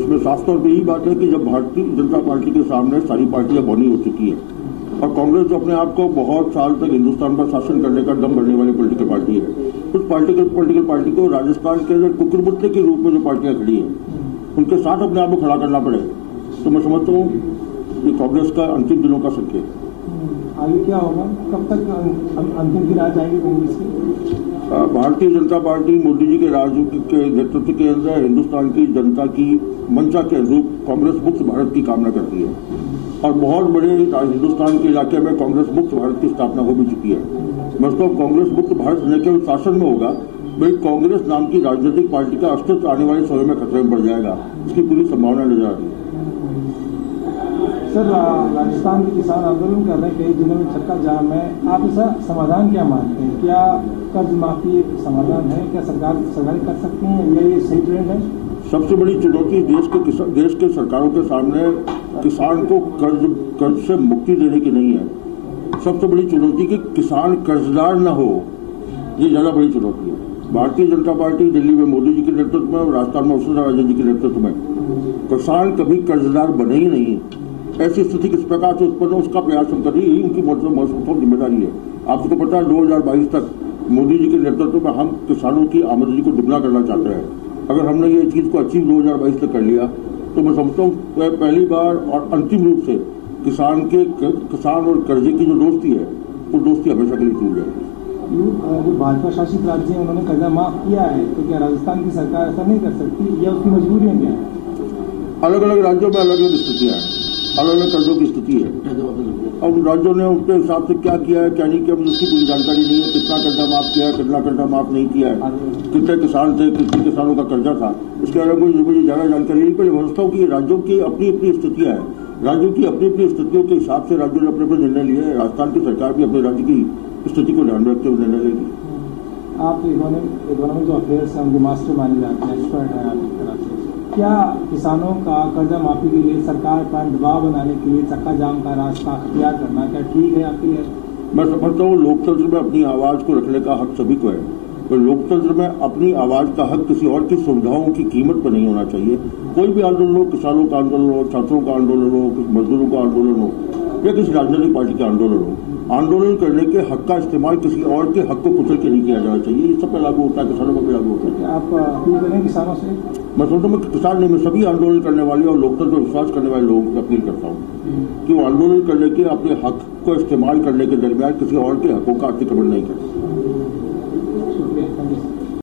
इसमें साफ तौर पर यही बात है कि जब भारतीय जनता पार्टी के सामने सारी पार्टियां बनी हो चुकी है और कांग्रेस जो अपने आप को बहुत साल तक हिंदुस्तान पर शासन करने का दम भरने वाली पॉलिटिकल पार्टी है, उस पॉलिटिकल पार्टी को राजस्थान के अंदर कुकुरमुत्ते के रूप में जो पार्टियां खड़ी हैं उनके साथ अपने आप को खड़ा करना पड़े, तो मैं समझता हूँ कि कांग्रेस का अंतिम दिनों का संकेत। आगे क्या होगा, कब तक अंतिम दिन आ जाएंगे कांग्रेस की? भारतीय जनता पार्टी मोदी जी के राजनीति के नेतृत्व के अंदर हिंदुस्तान की जनता की मंशा के अनुरूप कांग्रेस मुक्त भारत की कामना करती है और बहुत बड़े हिंदुस्तान के इलाके में कांग्रेस मुक्त भारत की स्थापना हो भी चुकी है। मतलब कांग्रेस मुक्त भारत न केवल शासन में होगा बल्कि कांग्रेस नाम की राजनीतिक पार्टी का अस्तित्व आने वाले समय में खतरे में पड़ जाएगा, इसकी पूरी संभावना नजर आ रही है। सर, राजस्थान के किसान आंदोलन कर रहे हैं, कई जिलों में चक्का जाम है, आप इसका समाधान क्या मानते हैं? क्या कर्ज माफी समाधान है? क्या सरकार कर सकती है या ये सही ट्रेंड है? सबसे बड़ी चुनौती देश के सरकारों के सामने किसान को कर्ज से मुक्ति देने की नहीं है। सबसे बड़ी चुनौती कि किसान कर्जदार न हो, ये ज्यादा बड़ी चुनौती है। भारतीय जनता पार्टी दिल्ली में मोदी जी के नेतृत्व में और राजस्थान में वसुंधरा राजे जी के नेतृत्व में किसान कभी कर्जदार बने ही नहीं। ऐसी स्थिति किस प्रकार से उत्पन्न हो उसका प्रयास हम कर रही है, उनकी महत्वपूर्ण जिम्मेदारी है। आपको पता है 2022 तक मोदी जी के नेतृत्व में हम किसानों की आमदनी को दुगना करना चाहते हैं। अगर हमने ये चीज को अचीव 2022 तक कर लिया तो मैं समझता हूँ पहली बार और अंतिम रूप से किसान और कर्जे की जो दोस्ती है वो दोस्ती हमेशा के लिए टूट जाएगी। जो भाजपा शासित राज्य है उन्होंने कर्जा माफ किया है, तो क्या राजस्थान की सरकार ऐसा नहीं कर सकती या उसकी मजबूरियां क्या है? अलग अलग राज्यों में अलग अलग स्थितियां हैं, अलग अलग कर्जों की स्थिति है। अब राज्यों ने उनके हिसाब से क्या किया है क्या नहीं किया मुझे उसकी पूरी जानकारी नहीं है। कितना कर्जा माफ किया है, कितना कर्जा माफ नहीं किया है, कितने किसान थे, कितने किसानों का कर्जा था, इसके बारे में मुझे ज्यादा जानकारी नहीं। पर समझता हूँ कि राज्यों की अपनी अपनी स्थितियां हैं, राज्यों की अपनी अपनी स्थितियों के हिसाब से राज्यों ने अपने अपने निर्णय लिए हैं। राजस्थान की सरकार भी अपने राज्य की स्थिति को ध्यान रखते हुए निर्णय लेगी। आप इकोनॉमिक जो अफेयर्स हैं उनके मास्टर माने जाते हैं, एक्सपर्ट हैं आपकी तरफ से, क्या किसानों का कर्जा माफी के लिए सरकार पर दबाव बनाने के लिए चक्का जाम का रास्ता अख्तियार करना क्या ठीक है आपके लिए? मैं समझता हूँ लोकतंत्र में अपनी आवाज को रखने का हक सभी को है, तो लोकतंत्र में अपनी आवाज का हक किसी और की सुविधाओं की कीमत पर नहीं होना चाहिए। कोई भी आंदोलन हो, किसानों का आंदोलन हो, छात्रों का आंदोलन हो, मजदूरों का आंदोलन हो या किसी राजनीतिक पार्टी का आंदोलन हो, आंदोलन करने के हक का इस्तेमाल किसी और के हक को कुचल के नहीं किया जाना चाहिए। ये सब पे लागू होता है, किसानों पर भी लागू होता है। आप अपील करें किसानों से? मैं समझता हूँ किसान नहीं, मैं सभी आंदोलन करने वाले और लोकतंत्र पर विश्वास करने वाले लोगों को अपील करता हूँ कि वो आंदोलन करने के अपने हक को इस्तेमाल करने के दरमियान किसी और के हकों का अतिक्रमण नहीं करें।